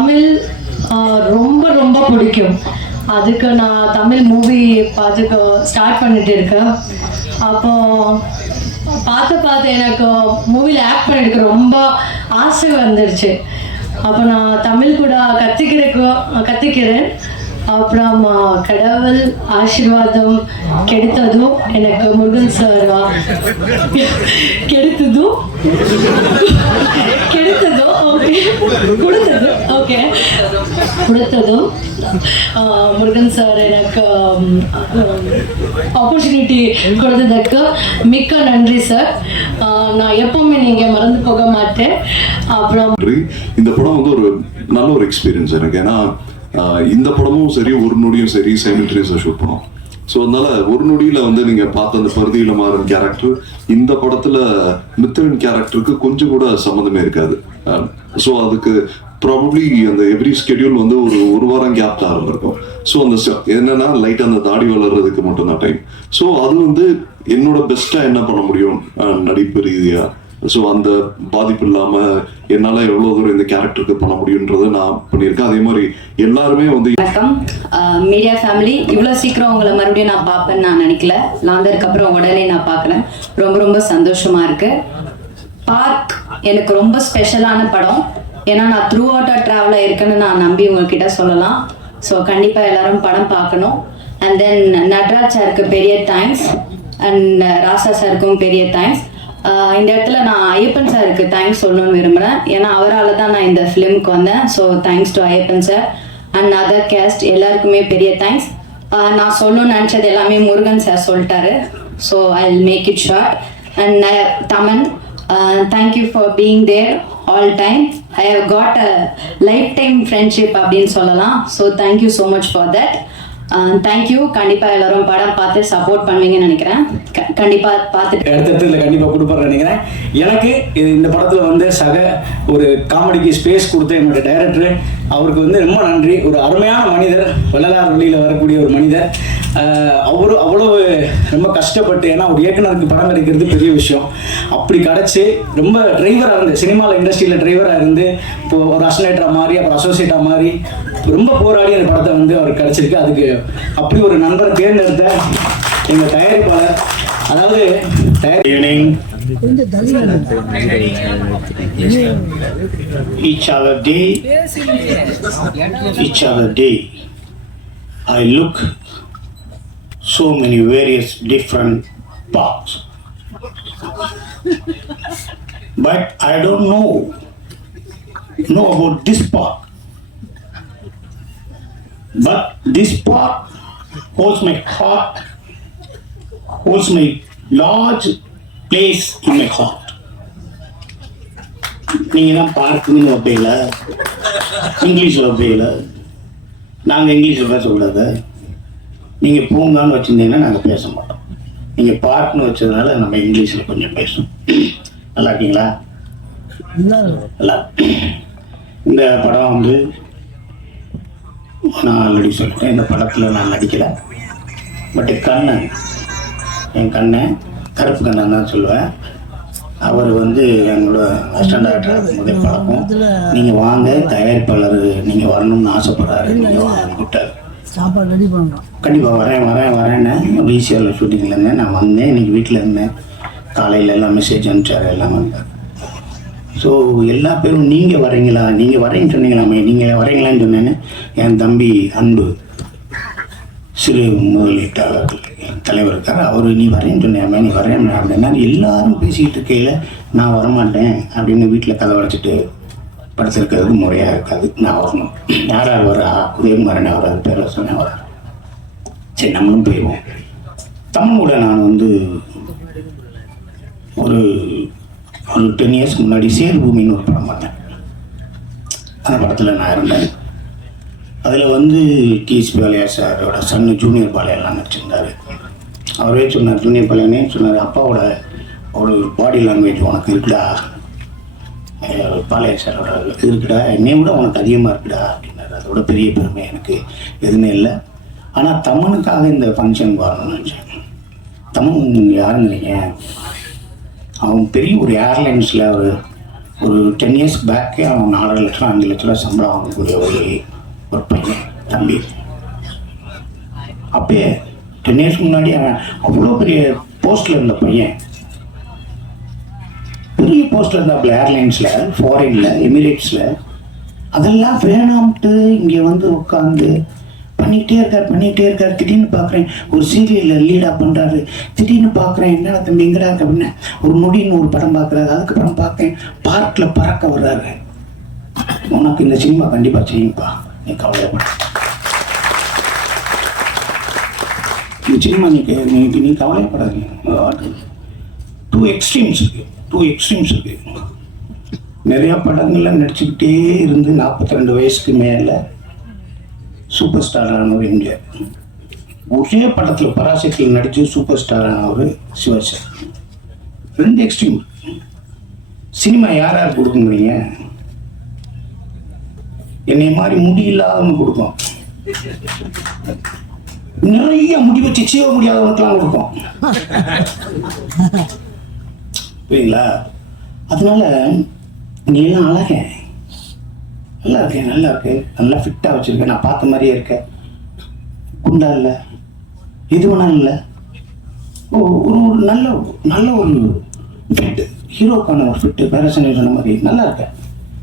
தமிழ் ரொம்ப ரொம்ப பிடிக்கும். அதுக்கு நான் தமிழ் மூவி பார்த்துக்க ஸ்டார்ட் பண்ணிட்டு இருக்கேன். அப்போ பார்த்து பார்த்து எனக்கு மூவியில் ஆக்ட் பண்ணிருக்க ரொம்ப ஆசை வந்துருச்சு. அப்போ நான் தமிழ் கூட கற்றுக்கிறக்கு கற்றுக்கிறேன் அப்புறம் கடவுள் ஆசீர்வாதம் கெடுத்ததும் எனக்கு முருகன் சார் கெடுத்ததும் கெடுத்ததும் ஓகே கொடுத்ததும் ஓகே கொடுத்ததும் முருகன் சார் எனக்கு ஆப்பர்ச்சுனிட்டி கொடுத்ததுக்கு மிக்க நன்றி சார் நான் எப்பவுமே நீங்கள் மறந்து போக மாட்டேன். அப்புறம் இந்த படம் வந்து ஒரு நல்ல ஒரு எக்ஸ்பீரியன்ஸ் எனக்கு. ஏன்னா இந்த படமும் சரி ஒரு நொடியும் சரி சைமில்டேனியஸாக ஷூட் பண்ணோம். ஸோ அதனால ஒரு நொடியில வந்து நீங்க பார்த்த அந்த பருதியில மாறும் கேரக்டர் இந்த படத்துல மித்திரன் கேரக்டருக்கு கொஞ்சம் கூட சம்மந்தமே இருக்காது. ஸோ அதுக்கு ப்ராபப்ளி அந்த எவ்ரி ஸ்கெடியூல் வந்து ஒரு ஒரு வாரம் கேப் தான் இருக்கும் ஸோ அந்த என்னன்னா லைட் அந்த தாடி வளர்றதுக்கு மட்டும் தான் டைம் ஸோ அது வந்து என்னோட பெஸ்டா என்ன பண்ண முடியும்? நடிப்பு ரீதியாக ஸோ அந்த பாதிப்பு இல்லாமல் என்னால் எவ்வளோ தூரம் இந்த கேரக்டருக்கு பண்ண முடியுன்றதை நான் பண்ணியிருக்கேன். அதே மாதிரி எல்லாருமே வந்து வணக்கம். மீடியா ஃபேமிலி இவ்வளோ சீக்கிரம் உங்களை மறுபடியும் நான் பார்ப்பேன்னு நான் நினைக்கல. லாந்தருக்கு அப்புறம் உடனே நான் பார்க்குறேன். ரொம்ப ரொம்ப சந்தோஷமா இருக்கு. பார்க் எனக்கு ரொம்ப ஸ்பெஷலான படம். ஏன்னா நான் த்ரூ அவுட்டாக ட்ராவலாக இருக்கேன்னு நான் நம்பி உங்ககிட்ட சொல்லலாம். ஸோ கண்டிப்பாக எல்லாரும் படம் பார்க்கணும். அண்ட் தென் நட்ராஜ் சாருக்கு பெரிய தேங்க்ஸ் அண்ட் ராசா சாருக்கும் பெரிய தேங்க்ஸ் இந்த இடத்துல நான் ஐயப்பன் சாருக்கு தேங்க்ஸ் சொல்லணும்னு விரும்புகிறேன் ஏன்னா அவரால் தான் நான் இந்த ஃபிலிமுக்கு வந்தேன். So thanks to Ayyappan sir. And other cast எல்லாருக்குமே பெரிய தேங்க்ஸ் நான் சொல்லணும்னு நினச்சது எல்லாமே முருகன் சார் சொல்லிட்டாரு. So I make it short and Thaman thank you for being there all time I have got a lifetime friendship அப்படின்னு சொல்லலாம். So thank you so much for that thank you கண்டிப்பாக எல்லாரும் படம் பார்த்து சப்போர்ட் பண்ணுவீங்கன்னு நினைக்கிறேன். க- கண்டிப்பா பார்த்துட்டு அடுத்தடுத்து இல்லை கண்டிப்பாக கொடுப்பாரு நினைக்கிறேன். எனக்கு இது இந்த படத்தில் வந்து சக ஒரு காமெடிக்கு ஸ்பேஸ் கொடுத்த என்னோட டைரக்டர் அவருக்கு வந்து ரொம்ப நன்றி. ஒரு அருமையான மனிதர் வள்ளலார் வழியில் வரக்கூடிய ஒரு மனிதர். அவரு அவ்வளவு ரொம்ப கஷ்டப்பட்டு ஏன்னா ஒரு இயக்குனருக்கு படம் கிடைக்கிறது பெரிய விஷயம். அப்படி கிடச்சி ரொம்ப டிரைவராக இருந்து சினிமாவில் இண்டஸ்ட்ரியில் டிரைவராக இருந்து இப்போ ஒரு அசனேட்டராக மாறி அப்புறம் அசோசியேட்டாக மாறி ரொம்ப போராடி அந்த படத்தை வந்து அவருக்கு கிடைச்சிருக்கு அதுக்கு அப்படி ஒரு நண்பரை தேர்ந்தெடுத்த எங்கள் தயாரிப்பாளர் அதாவது தயார் evening. Each other day, each other day, I look so many various different parts. But I don't know know about this part. But this part holds my heart holds my large place in my heart. நீங்க தான் பார்க்குன்னு வைப்பீங்கள இங்கிலீஷில் வைப்பீங்கள நாங்கள் இங்கிலீஷில் பேசக்கூடாது நீங்கள் பூங்கான்னு வச்சுருந்தீங்கன்னா நாங்கள் பேச மாட்டோம். நீங்கள் பார்க்னு வச்சதுனால நம்ம இங்கிலீஷில் கொஞ்சம் பேசணும் நல்லா இருக்கீங்களா? நல்லா. இந்த படம் வந்து நான் ஆல்ரெடி சொல்லிட்டேன். இந்த படத்தில் நான் நடிக்கலை. பட் கண்ணன் என் கண்ணன் கருப்பு கண்ணன் தான் சொல்லுவேன். அவர் வந்து என்னோட அசிஸ்டன்ட் டைரக்டர் முதல் பழக்கம். நீங்கள் வாங்க தயாரிப்பாளர் நீங்கள் வரணும்னு ஆசைப்படுறாரு. நீங்கள் வாங்க கூப்பிட்டாரு. சாப்பாடு ரெடி பண்ணணும். கண்டிப்பாக வரேன் வரேன் வரேன்னு விசிஆரில் ஷூட்டிங்கில் இருந்தேன். நான் வந்தேன் இன்னைக்கு வீட்டில் இருந்தேன். காலையில் எல்லாம் மெசேஜ் அனுப்பிச்சாரு எல்லாம் வந்தார். ஸோ எல்லா பேரும் நீங்கள் வரீங்களா? நீங்கள் வரேன்னு சொன்னீங்களாமே நீங்கள் வரீங்களான்னு சொன்னேன்னு என் தம்பி அன்பு சிறு முதலீட்டாளர்கள் தலைவர் இருக்கார் அவர் நீ வரேன்னு சொன்னியாமே நீ வரேன் அப்படின்னா எல்லாரும் பேசிக்கிட்டு இருக்கையில் நான் வரமாட்டேன் அப்படின்னு வீட்டில் கதை வச்சுட்டு படுத்திருக்கிறதுக்கு முறையாக இருக்காது. நான் வரணும். யாராவது வரா உதயகுமாரன் வராது பேர் சொன்னேன் வராரு சரி நம்மளும் போயிடுவோம் தமிழோட நான் வந்து ஒரு ஒரு டென் இயர்ஸ்க்கு முன்னாடி சேர்பூமின்னு ஒரு படம் பார்த்தேன். அந்த படத்தில் நான் இருந்தேன். அதில் வந்து டிஎஸ் பாலையா சாரோட சன்னு ஜூனியர் பாலையெல்லாம் நடிச்சிருந்தார். அவரே சொன்னார் ஜூனியர் பாலையனே சொன்னார் அப்பாவோட ஒரு பாடி லாங்குவேஜ் உனக்கு இருக்குடா. அஹ் பாலையா சாரோட இருக்குடா என்னை விட உனக்கு அதிகமாக இருக்குடா அப்படின்னாரு. அதோட பெரிய பெருமை எனக்கு எதுவுமே இல்லை. ஆனால் தமிழுக்காக இந்த ஃபங்க்ஷன் வரணும்னு நினச்சேன். தமிழ் யாருங்கிறீங்க அவன் பெரிய ஒரு ஏர்லைன்ஸில் ஒரு ஒரு டென் இயர்ஸ் பேக்கே அவன் நாலரை லட்சம் அஞ்சு லட்ச ரூபா சம்பளம் வாங்கக்கூடிய ஒரு ஒரு பையன் தம்பி. அப்பயே டென் இயர்ஸ் முன்னாடி அவன் அவ்வளோ பெரிய போஸ்டில் இருந்த பையன். பெரிய போஸ்டில் இருந்தாப்புல ஏர்லைன்ஸில் ஃபாரினில் எமிரேட்ஸில் அதெல்லாம் வேணாம்ட்டு இங்கே வந்து உட்காந்து பண்ணிகிட்டே இருக்கார் பண்ணிகிட்டே இருக்கார். திடீர்னு பார்க்குறேன் ஒரு சீரியலில் லீடாக பண்ணுறாரு திடீர்னு பார்க்குறேன் என்ன தம்பி எங்கடா இருக்க அப்படின்னா. ஒரு நொடின்னு ஒரு படம் பார்க்குறாரு அதுக்கப்புறம் பார்க்கேன் பார்க்கில் பறக்க வர்றாரு. உனக்கு இந்த சினிமா கண்டிப்பாக செய்யும்ப்பா நீ கவலைப்பட. இந்த சினிமா நீ கே- நீ நீ கவலைப்படாது டூ எக்ஸ்ட்ரீம்ஸ் இருக்கு. டூ எக்ஸ்ட்ரீம்ஸ் இருக்கு. நிறையா படங்கள்லாம் நடிச்சுக்கிட்டே இருந்து நாற்பத்தி ரெண்டு வயசுக்கு மேலே சூப்பர் ஸ்டார் ஆனவர் எம்ஜிஆர் ஒரே படத்துல பராசக்தியில் நடிச்சு சூப்பர் ஸ்டார் ஆனவர் சிவாஜர் ரெண்டு எக்ஸ்ட்ரீம் சினிமா யார் யார் கொடுக்குங்கிறீங்க? என்னை மாதிரி முடி இல்லாதவங்க கொடுக்கும் நிறைய முடி வச்சு சீவ முடியாதவனுக்கெல்லாம் கொடுக்கும் புரியுங்களா அதனால நீ எல்லாம் அழக நல்லா இருக்கேன் நல்லா இருக்கு நல்லா ஃபிட்டாக வச்சுருக்கேன். நான் பார்த்த மாதிரியே இருக்கேன். குண்டா இல்லை. இது வேணாலும் இல்லை. ஓ ஒரு ஒரு நல்ல நல்ல ஒரு ஃபிட்டு ஹீரோக்கான ஒரு ஃபிட்டு பேரசன் சொன்ன மாதிரி. நல்லா இருக்கேன்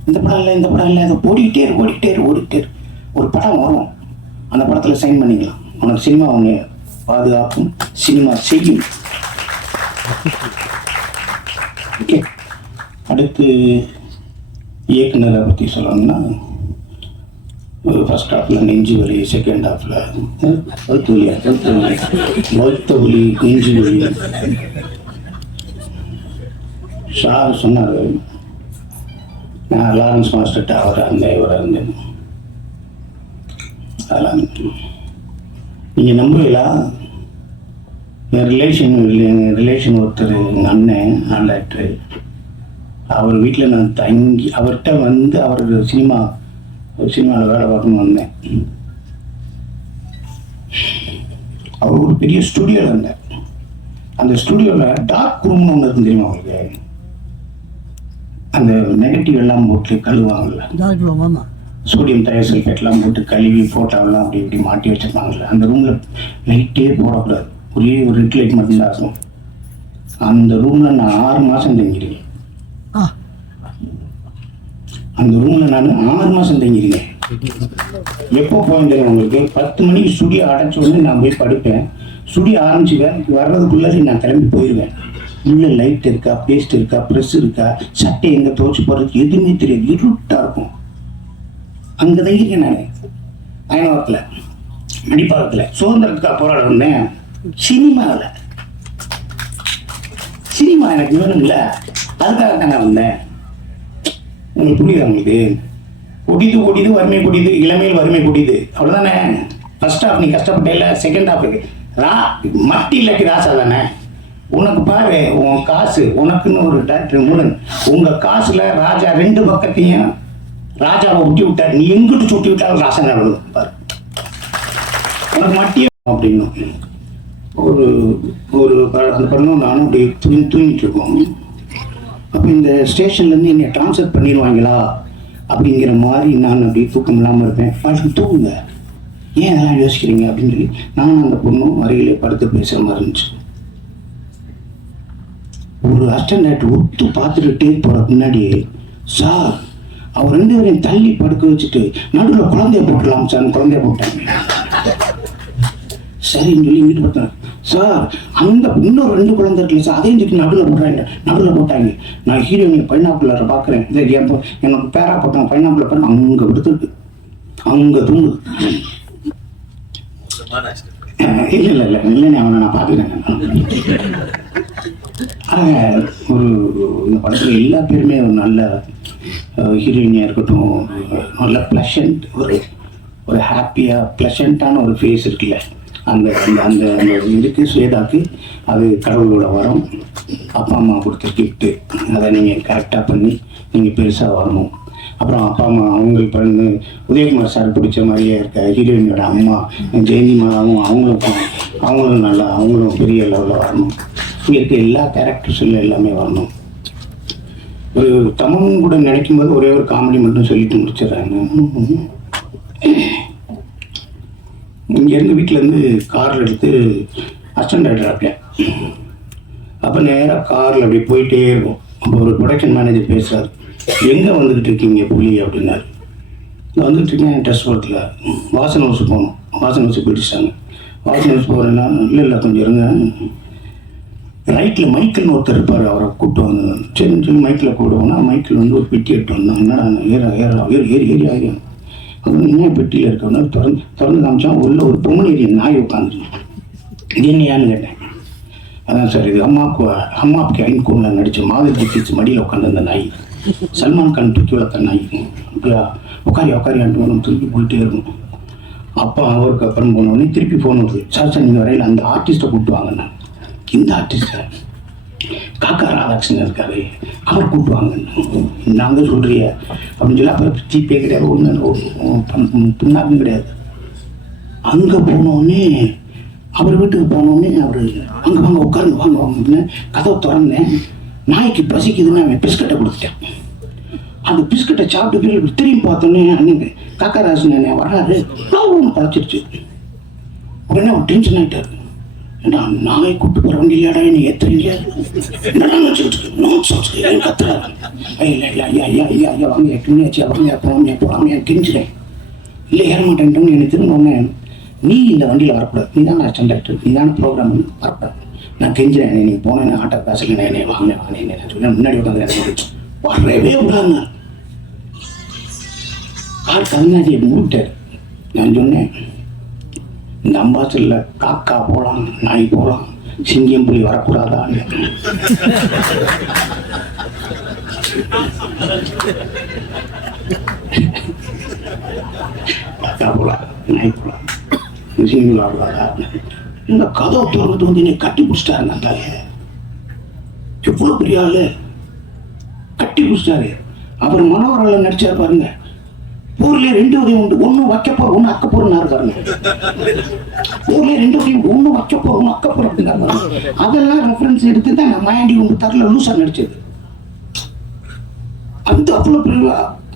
இந்த படம் இல்லை இந்த படம் இல்லை. அதை ஓடிக்கிட்டே இரு ஓடிக்கிட்டே இரு ஓடிக்கிட்டே இரு. ஒரு படம் வரும். அந்த படத்தில் சைன் பண்ணிக்கலாம். உனக்கு சினிமா உன்னை பாதுகாக்கும். சினிமா செய்யும். ஓகே அடுத்து இயக்குனரை பற்றி சொல்லணும்னா ஃபர்ஸ்ட் ஹாஃபில் நெஞ்சு வலி செகண்ட் ஹாஃபில் வழுத்து வலியா வழுத்து வலி வழுத்த வலி நெஞ்சு வலி. சார் சொன்னார் நான் லாரன்ஸ் மாஸ்டர்கிட்ட அவராக அந்த இவராக இருந்தேன் அதெல்லாம் நீங்கள் நம்புவீங்களா என் ரிலேஷன் என் ரிலேஷன் ஒருத்தர் எங்கள் அண்ணன் ஆண்டாக்டர் அவர் வீட்டில் நான் தங்கி அவர்கிட்ட வந்து அவர் சினிமா சினிமாவில் வேலை பார்க்கணும்னு வந்தேன். அவர் ஒரு பெரிய ஸ்டுடியோவில் இருந்தார். அந்த ஸ்டுடியோவில் டார்க் ரூம்னு ஒன்று இருக்கும் தெரியுமா உங்களுக்கு? அந்த நெகட்டிவ் எல்லாம் போட்டு கழுவாங்கல்ல? சோடியம் தயசல்ஃபேட்லாம் போட்டு கழுவி ஃபோட்டோவெல்லாம் அப்படி இப்படி மாட்டி வச்சிருப்பாங்கல்ல? அந்த ரூமில் லைட்டே போடக்கூடாது. ஒரே ஒரு ரெட் லைட் மட்டும்தான் இருக்கும். அந்த ரூமில் நான் ஆறு மாதம் தங்கியிருக்கேன். அந்த ரூமில் நான் ஆறு மாதம் தங்கியிருக்கேன் எப்போ போய் தெரியும் உங்களுக்கு. பத்து மணிக்கு சுடி அடைச்ச உடனே நான் போய் படுப்பேன். சுடி ஆரம்பிச்சுவேன். வர்றதுக்குள்ளாரி நான் கிளம்பி போயிடுவேன் உள்ள லைட் இருக்கா பேஸ்ட் இருக்கா ப்ரெஸ் இருக்கா சட்டை எங்கே துவச்சி போடுறதுக்கு எதுவுமே தெரியாது. இருட்டாக இருக்கும். அங்கே தங்கியிருக்கேன் நான். அயனவரத்தில் மணிப்பாக்கத்தில் சுதந்திரத்துக்காக போராட சினிமாவில் சினிமா எனக்கு வேணும்ல அதுக்காக தான் நான் வந்தேன். உங்களுக்கு புரியுதா உங்களுக்கு? குடிது குடிது வறுமை குடிது இளமையில் வறுமை குடிது. அவ்வளோதானே ஃபர்ஸ்ட் ஹாஃப் நீ கஷ்டப்பட்டேல செகண்ட் ஹாஃப் ரா மட்டி இல்லாட்டி ராசா தானே? உனக்கு பாரு உன் காசு உனக்குன்னு ஒரு டாக்டர் மூலன் உங்கள் காசில் ராஜா ரெண்டு பக்கத்தையும் ராஜாவை ஒட்டி விட்டார். நீ எங்கிட்டு சுட்டி விட்டாலும் ராசன் விழும் பாரு. உனக்கு மட்டி அப்படின்னும் ஒரு ஒரு அந்த படம் நானும் அப்படி தூங்கி தூங்கிட்டு இருக்கோம். அப்போ இந்த ஸ்டேஷன்லேருந்து என்னை ட்ரான்ஸ்ஃபர் பண்ணிடுவாங்களா? அப்படிங்கிற மாதிரி நான் அப்படி தூக்கம் இல்லாமல் இருப்பேன். அதுக்கு தூங்குங்க. ஏன் அதெல்லாம் யோசிக்கிறீங்க? அப்படின்னு சொல்லி நானும் அந்த பொண்ணும் அருகிலே படுத்து பேசுகிற மாதிரி இருந்துச்சு. ஒரு அஸ்டன்ட் ஒத்து பார்த்துட்டு டேக் போகிற முன்னாடி சார் அவர் ரெண்டு பேரையும் தள்ளி படுக்க வச்சுட்டு நடுவில் குழந்தைய போட்டலாம் சார். குழந்தைய போட்டாங்க சரின்னு சொல்லி வீட்டு பார்த்தேன் சார் அந்த இன்னும் ரெண்டு குழந்தை இருக்குல்ல சார் அதையும் தூக்கி நடுவில் போடுறாங்க நடுவில் போட்டாங்க. நான் ஹீரோயின் பைனாக்குள்ளார பார்க்குறேன் இதை என் எனக்கு பேரா போட்டோம் பைனாக்குள்ள பாருங்க அங்கே விடுத்துருக்கு. அங்கே தூங்கு. இல்லை இல்லை இல்லை இல்லைன்னு அவனை நான் பார்த்துக்கிறேன் ஆக ஒரு இந்த படத்தில் எல்லா பேருமே ஒரு நல்ல ஹீரோயினியாக இருக்கட்டும் நல்ல ப்ளஷண்ட் ஒரு ஒரு ஹாப்பியாக ப்ளஷண்ட்டான ஒரு ஃபேஸ் இருக்குல்ல. அந்த அந்த அந்த அந்த இதுக்கு சுயதாக்கு அது கடவுளோட வரம் அப்பா அம்மா கொடுத்த கிஃப்ட்டு அதை நீங்கள் கரெக்டாக பண்ணி நீங்கள் பெருசாக வரணும். அப்புறம் அப்பா அம்மா அவங்களுக்கு பண்ணு உதயகுமார் சார் பிடிச்ச மாதிரியே இருக்க ஹீரோயினோட அம்மா ஜெயந்தி மாதாவும் அவங்களும் அவங்களும் நல்லா அவங்களும் பெரிய லெவலில் வரணும். இங்கே இருக்க எல்லா கேரக்டர்ஸில் எல்லாமே வரணும். ஒரு தமிழ் கூட நினைக்கும் போது ஒரே ஒரு காமெடி மட்டும் சொல்லிட்டு முடிச்சிடுறாங்க. இங்கேருந்து வீட்டிலேருந்து காரில் எடுத்து அசிஸ்டன்ட் ரைட்டர் அப்போ நேராக காரில் அப்படி போயிட்டே இருக்கும். அப்போ ஒரு ப்ரொடக்ஷன் மேனேஜர் பேசுகிறார் எங்கே வந்துக்கிட்டு இருக்கீங்க புலி? அப்படின்னாரு. நான் வந்துட்டு இருக்கேன் டெஸ்ட் ஒர்க்கில் வாசன் ஹவுஸ் போகணும். வாசன் ஹவுஸ் பிடிச்சிட்டாங்க வாசன் ஹவுஸ் போகிறேன்னா இல்லை இல்லை கொஞ்சம் இருங்க. ரைட்டில் மைக்கிள்னு ஒருத்தர் இருப்பார் அவரை கூப்பிட்டு வந்து சின்ன சின்ன மைக்கில் கூப்பிடுவோம்னா மைக்கில் வந்து ஒரு பெட்டி எடுத்து வந்தோம் என்னடா ஏற ஏற ஏறி ஏறி ஏறி அவன் பெட்டியில் இருக்கவனா திறந்து திறந்து காமிச்சான். உள்ள ஒரு பொம்மனேரி நாய் உட்காந்துருக்கு இது என்னையான்னு கேட்டேன். அதான் சார் இது அம்மாவுக்கு அம்மாவுக்கு ஐன் கூட நடித்த மாதிரி தீட்சிச்சு மடியில் உட்காந்து அந்த நாய். சல்மான் கான் தூக்கி வளர்த்த நாய். அப்படியா? உட்காரி உட்காரியான்ட்டு நம்ம திருப்பி போயிட்டே இருக்கும். அப்பா அவருக்கு அப்புறம் போனோடனே திருப்பி ஃபோன் வருது. சார் சார் நீங்கள் வரையில் அந்த ஆர்டிஸ்ட்டை கூப்பிட்டு வாங்கினேன் இந்த ஆர்டிஸ்ட்டை காக்கா ராதாகிருஷ்ணன் இருக்காரு அவர் கூப்பிட்டு வாங்கன்னு நாங்கள் சொல்றிய? அப்படின்னு சொல்லி அப்புறம் ஜிபே கிடையாது ஒன்று பின்னாக்கும் கிடையாது. அங்கே போனோடனே அவர் வீட்டுக்கு போனோடனே அவர் அங்கே வாங்க உட்காருங்க வாங்க வாங்க அப்படின்னு கதவை திறந்தேன். நாய்க்கு பசிக்குதுன்னு அவன் பிஸ்கட்டை கொடுத்துட்டேன். அந்த பிஸ்கட்டை சாப்பிட்டு போய் திரும்பி பார்த்தோன்னே அண்ணன் காக்கராஜன் என்ன வராரு ஒன்று பழச்சிருச்சு உடனே அவன் டென்ஷன் ஆகிட்டாரு ஏண்டா நாயை கூப்பிட்டு போகிற வண்டி இல்லையாடா என்னை ஏற்றுறீங்க என்னடா நினச்சிட்டு நான்சென்ஸ் ஏன் கத்துறாரு ஐயா இல்லை இல்லை ஐயா ஐயா ஐயா ஐயா வாங்க எட்டுமணியாச்சு வாங்க போகாமையா போகாமையா கெஞ்சுறேன் இல்லை ஏற மாட்டேன்ட்டோம்னு எனக்கு திரும்ப உடனே நீ இந்த வண்டியில் வரக்கூடாது. நீ தான் அசிஸ்டன்ட் டாக்டர் நீ தானே ப்ரோக்ராம் வரக்கூடாது. நான் கெஞ்சிறேன் நீ போனேன் ஆட்டோ பேசல என்னை வாங்கினேன் வாங்கினேன் என்ன சொல்லி முன்னாடி உட்காந்து வரவே விடாங்க கார் கருணாஜி மூட்டார் நான் சொன்னேன் இந்த அம்பாசலில் காக்கா போகலாம் நாய் போகலாம் சிங்கம் புலி வரக்கூடாதான்னு. காக்கா போகலாம் நாய் போகலாம் சிங்கம் வரக்கூடாதா இந்த கதவை திறந்து வந்து நீ கட்டி பிடிச்சிட்டாரு அந்த எவ்வளவு எவ்வளோ பெரிய ஆளு. கட்டி பிடிச்சிட்டாரு. அவர் மனோகரில் நடிச்சார் பாருங்க. ஊர்லயே ரெண்டு உதவி உண்டு. ஒண்ணு வைக்க போற ஒண்ணு அக்க போறனாரு பாருங்க ஊர்லயே ரெண்டு உதவி ஒண்ணு வைக்க போற ஒண்ணு அக்க போற அதெல்லாம் ரெஃபரன்ஸ் எடுத்து தான் நான் மாயாண்டி ஒன்று தரல லூசா நடிச்சது. அந்த அப்புறம்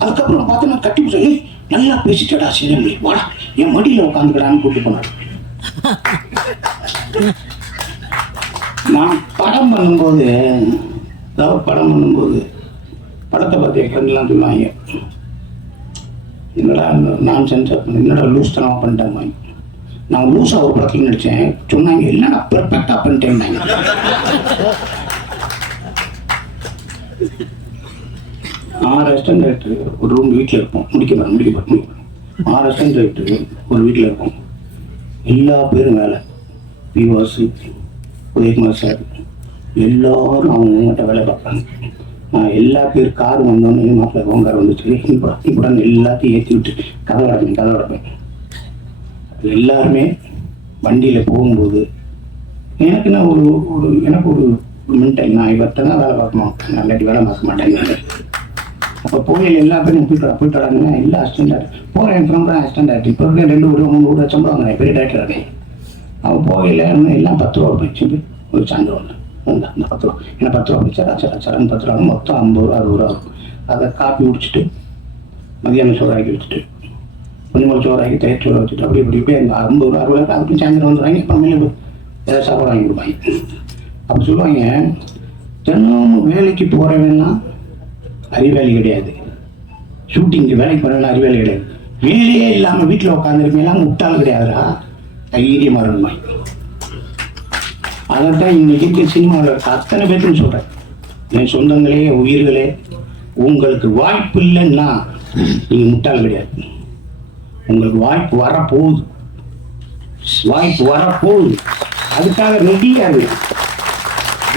அதுக்கப்புறம் பார்த்து நான் கட்டி பிடிச்சேன் நல்லா பேசிட்டடா சின்னமணி வாடா என் மடியில உட்காந்துக்கடான்னு கூப்பிட்டு போனார். நான் படம் பண்ணும்போது அதாவது படம் பண்ணும்போது படத்தை பார்த்து என் ஃப்ரெண்ட்லாம் சொல்லுவாங்க. என்னடா நான் சென்ஸ் என்னடா லூஸ் தனமாக பண்ணிட்டேன் நான் லூஸாக ஒரு படத்தில் நடித்தேன் சொன்னாங்க என்னடா பெர்ஃபெக்டாக பண்ணிட்டேன் ஆறு அசிஸ்டன்ட் டைரக்டர் ஒரு ரூம் வீட்டில் இருப்போம். முடிக்க போகிறேன் முடிக்க போகிறேன் முடிக்க போகிறேன் ஆறு அசிஸ்டன்ட் டைரக்டர் ஒரு வீட்டில் இருப்போம். எல்லா பேரும் வேலை. பிவாசு உதயகுமார் சார் எல்லாரும் அவங்க எங்கிட்ட வேலை பார்க்குறாங்க எல்லா பேர் கார் வந்தோடனே மாப்பிள்ளை ஓங்கார் வந்துச்சு. இப்படா இப்படான்னு எல்லாத்தையும் ஏற்றி விட்டு கதை அடைப்பேன் கதை அடைப்பேன். எல்லாருமே வண்டியில் போகும்போது எனக்கு நான் ஒரு ஒரு எனக்கு ஒரு மின்டைம் நான் இவர்கிட்ட தான் வேலை பார்க்கணும் மாட்டேன். இல்லாட்டி வேலை பார்க்க மாட்டேன். அப்போ போகையில் எல்லா பேரும் போயிட்டு போயிட்டு வராங்கன்னா எல்லா அசிஸ்டன்ட் போகிறேன் என் ஃப்ரெண்ட் அசிஸ்டன்ட் ஆகிட்டு இப்போ இருக்க ரெண்டு ஒரு மூணு ஒரு சம்பளம் வாங்குறேன் பெரிய டேரக்டர் இருக்கேன். அவன் போகையில் எல்லாம் பத்து ரூபா போயிடுச்சு. ஒரு சாயந்தரம் இந்த அந்த பத்து ரூபா ஏன்னா பத்து ரூபா அப்படி சரா சரன் பத்து ரூபா மொத்தம் ஐம்பது ரூபா அறுபது ரூபா இருக்கும். அதை காப்பி குடிச்சிட்டு மதியானம் சோறாக்கி வச்சுட்டு கொஞ்சம் சோறாக்கி தயிர் சோறு வச்சுட்டு அப்படி இப்படி இப்படி அந்த ஐம்பது ரூபா அறுபது ரூபா அப்படி சாயந்தரம் வந்துடுவாங்க. மேலே ஏதாவது சாப்பாடு வாங்கி கொடுப்பாங்க. அப்படி சொல்லுவாங்க தினமும் வேலைக்கு போகிறவன்னா அறிவாளி கிடையாது. ஷூட்டிங்க்கு வேலைக்கு போகிறவங்க அறிவாளி கிடையாது. வேலையே இல்லாமல் வீட்டில் உட்காந்துருக்கீங்களா முட்டாள் கிடையாதுடா. தைரியமாக இருக்கணும் அதைத்தான் இன்னைக்கு இருக்க சினிமாவில் அத்தனை பேர்த்தையும் சொல்கிறேன் என் சொந்தங்களே உயிர்களே உங்களுக்கு வாய்ப்பு இல்லைன்னா நீங்கள் முட்டாள் கிடையாது. உங்களுக்கு வாய்ப்பு வரப்போகுது. வாய்ப்பு வரப்போகுது. அதுக்காக ரெடியா இருக்கு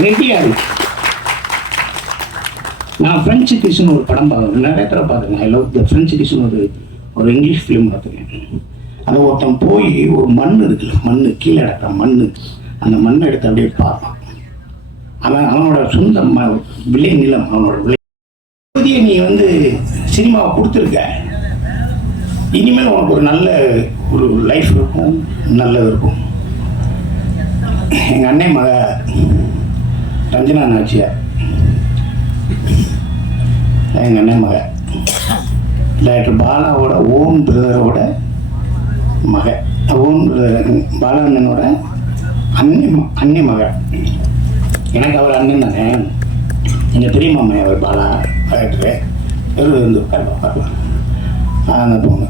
ரெடியா இருக்கு நான் ஃப்ரெஞ்சு கிஷன் ஒரு படம் பார்க்குறேன் நிறைய தடவை பார்த்துருக்கேன் I love the French kiss ஒரு ஒரு இங்கிலீஷ் ஃபிலிம் பார்த்துருக்கேன் அது ஒருத்தன் போய் ஒரு மண் இருக்குல்ல மண் கீழே கிடக்கிற மண் அந்த மண்ணை எடுத்து அப்படியே பார்ப்பான். அவன் அவனோட சொந்த ம விளை நிலம் அவனோட விளை புதிய நீ வந்து சினிமாவை கொடுத்துருக்க. இனிமேல் உனக்கு ஒரு நல்ல ஒரு லைஃப் இருக்கும் நல்லது இருக்கும். எங்கள் அண்ணன் மக ரஞ்சனா நாச்சியார். எங்கள் அண்ணன் மக. டாக்டர் பாலாவோட ஓம் பிரதரோட மக. ஓம் பிரதர் பாலா அண்ணனோட அண்ணி அண்ணி எனக்கு அவர் அண்ணன் தானே. எங்கள் பெரிய அவர் பாலா டாக்டரு இவர் வந்து உட்காருவா அந்த பொண்ணு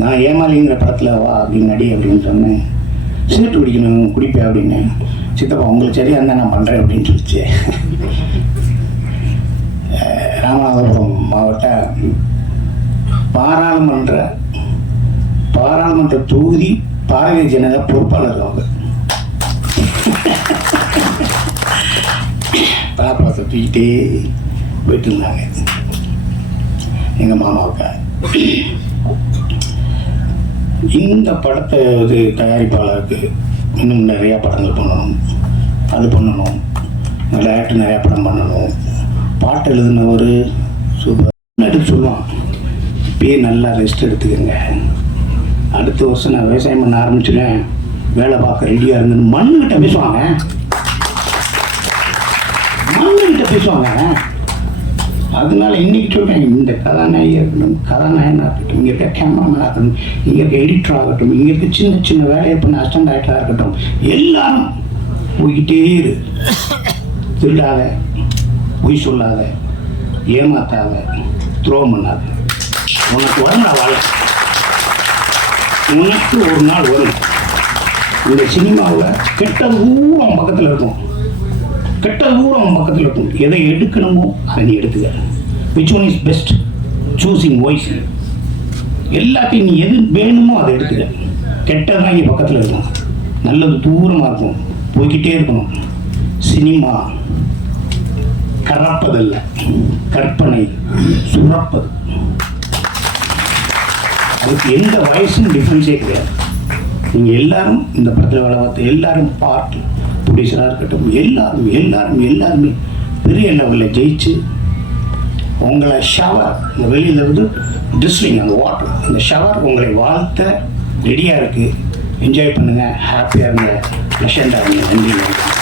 நான் ஏமாலிங்கிற படத்தில் வா அப்படின்னு நடி அப்படின்னு சொன்னேன். சீட்டு குடிக்கணும் குடிப்பேன் அப்படின்னு. சித்தப்பா உங்களுக்கு சரியாக இருந்தால் நான் பண்ணுறேன் அப்படின்னு சொல்லிச்சு. ராமநாதபுரம் மாவட்ட பாராளுமன்ற பாராளுமன்ற தொகுதி பாரதிய ஜனதா பொறுப்பாளர் அவங்க. பாப்பா தூக்கிட்டே போயிட்டு இருந்தாங்க. எங்கள் மாமாவுக்கு. இந்த படத்தை இது தயாரிப்பாளருக்கு இன்னும் நிறையா படங்கள் பண்ணணும். அது பண்ணணும். டேரக்டர் நிறையா படம் பண்ணணும். பாட்டு எழுதினவர் சூப்பர் எடுத்து சொல்லுவான். இப்பயே நல்லா ரெஸ்ட் எடுத்துக்கோங்க. அடுத்த வருஷம் நான் விவசாயம் பண்ண ஆரம்பிச்சிடுவேன் வேலை பார்க்க ரெடியாக இருந்துன்னு மண்ணுக்கிட்ட பேசுவாங்க. மண்ணுகிட்ட பேசுவாங்க. அதனால இன்னைக்கு சொல்றேன் இந்த கதாநாயகி இருக்கட்டும் கதாநாயகனாக இருக்கட்டும் இங்கே இருக்க கேமராமேனாக இருக்கட்டும் இங்கே இருக்க எடிட்டர் ஆகட்டும் இங்கே இருக்க சின்ன சின்ன வேலையை பண்ண அசிஸ்டன்ட் ஆக்டராக இருக்கட்டும் எல்லாரும் போய்கிட்டே இரு. திருடாத பொய் சொல்லாத ஏமாத்தாத துரோகம் பண்ணாத. உனக்கு வரும்டா வாழ உனக்கு ஒரு நாள் வரும். இந்த சினிமாவில் கெட்டது அவன் பக்கத்தில் இருக்கும். கெட்ட தூரம் பக்கத்தில் இருக்கும். எதை எடுக்கணுமோ அதை நீ எடுத்துக்க. Which one is best choosing voice எல்லாத்தையும் நீ எது வேணுமோ அதை எடுத்துக்க. கெட்டதான் இங்கே பக்கத்தில் இருக்கும். நல்லது தூரமாக இருக்கும். போய்கிட்டே இருக்கணும். சினிமா கறப்பதல்ல. கற்பனை சுரப்பது. அதுக்கு எந்த வயசும் டிஃப்ரென்ஸே கிடையாது. நீங்கள் எல்லாரும் இந்த படத்தில் வேலை பார்த்து எல்லாரும் பார்த்து ப்ரொடியூசராக இருக்கட்டும் எல்லாரும் எல்லாரும் எல்லாருமே பெரிய லெவலில் ஜெயிச்சு உங்களை ஷவர் இந்த வெளியில் இருந்து டிஸ்லிங் அந்த வாட்டர் அந்த ஷவர் உங்களை வாழ்த்த ரெடியாக இருக்குது என்ஜாய் பண்ணுங்கள் ஹாப்பியாக இருங்க லஷண்டாக இருங்க நன்றி.